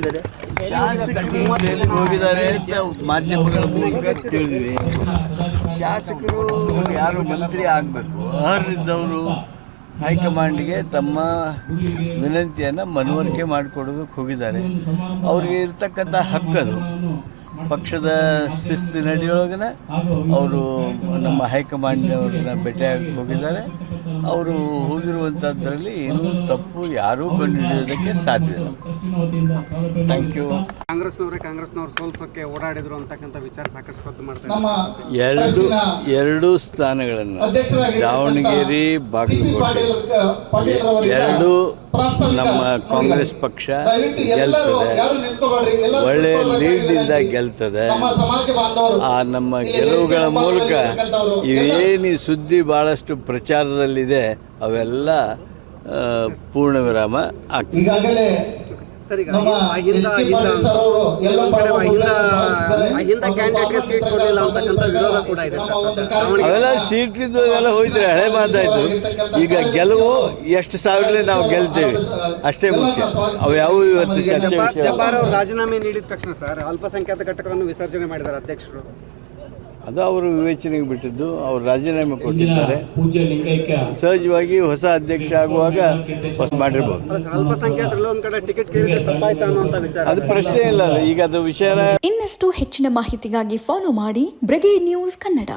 ಹೋಗಿದ್ದಾರೆ. ಶಾಸಕರು ದೆಹಲಿಗೆ ಹೋಗಿದ್ದಾರೆ ಅಂತ ಮಾಧ್ಯಮಗಳ ಮೂಲಕ ತಿಳಿದ್ವಿ. ಶಾಸಕರು ಯಾರು ಮಂತ್ರಿ ಆಗಬೇಕು ಅರ್ಹರಿದ್ದವರು ಹೈಕಮಾಂಡ್ಗೆ ತಮ್ಮ ವಿನಂತಿಯನ್ನು ಮನವರಿಕೆ ಮಾಡಿಕೊಡೋದಕ್ಕೆ ಹೋಗಿದ್ದಾರೆ. ಅವ್ರಿಗೆ ಇರ್ತಕ್ಕಂಥ ಹಕ್ಕದು. ಪಕ್ಷದ ಶಿಸ್ತಿನಡಿಯೊಳಗನೆ ಅವರು ನಮ್ಮ ಹೈಕಮಾಂಡ್ನವ್ರನ್ನ ಭೇಟಿಯಾಗಿ ಹೋಗಿದ್ದಾರೆ. ಅವರು ಹೋಗಿರುವಂಥದ್ರಲ್ಲಿ ಏನೂ ತಪ್ಪು ಯಾರೂ ಕಂಡುಹಿಡಿಯೋದಕ್ಕೆ ಸಾಧ್ಯ ಇಲ್ಲ. Thank you. ಕಾಂಗ್ರೆಸ್ನವರು ಸೋಲ್ಸೋಕ್ಕೆ ಓಡಾಡಿದ್ರು ಅಂತಕ್ಕಂಥ ವಿಚಾರ ಸಾಕಷ್ಟು ಸದ್ದು ಮಾಡ್ತಾರೆ. ಎರಡು ಸ್ಥಾನಗಳನ್ನು ದಾವಣಗೆರೆ, ಬಾಗಲಕೋಟೆ ಎರಡು ನಮ್ಮ ಕಾಂಗ್ರೆಸ್ ಪಕ್ಷ ಗೆಲ್ತದೆ. ಒಳ್ಳೆಯ ಲೀಡ್ನಿಂದ ಗೆಲ್ತದೆ. ಆ ನಮ್ಮ ಗೆಲುವುಗಳ ಮೂಲಕ ಇವೇನು ಸುದ್ದಿ ಭಾಳಷ್ಟು ಪ್ರಚಾರದಲ್ಲಿದೆ ಅವೆಲ್ಲ ಪೂರ್ಣ ವಿರಾಮ ಆಗ್ತದೆ. ಅವೆಲ್ಲ ಸೀಟ್ ಎಲ್ಲ ಹೋಯ್ತಾರೆ, ಹಳೆ ಮಾತಾಯ್ತು. ಈಗ ಗೆಲುವು ಎಷ್ಟು ಸಾವಿರಲೇ ನಾವು ಗೆಲ್ತೇವೆ ಅಷ್ಟೇ ಮುಖ್ಯ. ಅವು ಯಾವ ಇವತ್ತು ಚರ್ಚೆ ವಿಷಯ. ಜಬ್ಬಾರ್ ಅವರು ರಾಜೀನಾಮೆ ನೀಡಿದ ತಕ್ಷಣ ಸರ್ ಅಲ್ಪಸಂಖ್ಯಾತ ಘಟಕವನ್ನು ವಿಸರ್ಜನೆ ಮಾಡಿದ್ದಾರೆ ಅಧ್ಯಕ್ಷರು. ಅದು ಅವರು ವಿವೇಚನೆಗೆ ಬಿಟ್ಟಿದ್ದು. ಅವರು ರಾಜೀನಾಮೆ ಕೊಟ್ಟಿದ್ದಾರೆ. ಸಹಜವಾಗಿ ಹೊಸ ಅಧ್ಯಕ್ಷ ಆಗುವಾಗ ಮಾಡಿರ್ಬೋದು. ಅಲ್ಪಸಂಖ್ಯಾತರಲ್ಲಿ ಒಂದು ಕಡೆ ಟಿಕೆಟ್ ಕೇಳಿದ್ರೆ ತಪ್ಪಾಯ್ತು ಅನ್ನುವಂಥ ವಿಚಾರ, ಅದು ಪ್ರಶ್ನೆ ಇಲ್ಲ. ಈಗ ಅದು ವಿಷಯ. ಇನ್ನಷ್ಟು ಹೆಚ್ಚಿನ ಮಾಹಿತಿಗಾಗಿ ಫಾಲೋ ಮಾಡಿ ಬ್ರಿಗೇಡ್ ನ್ಯೂಸ್ ಕನ್ನಡ.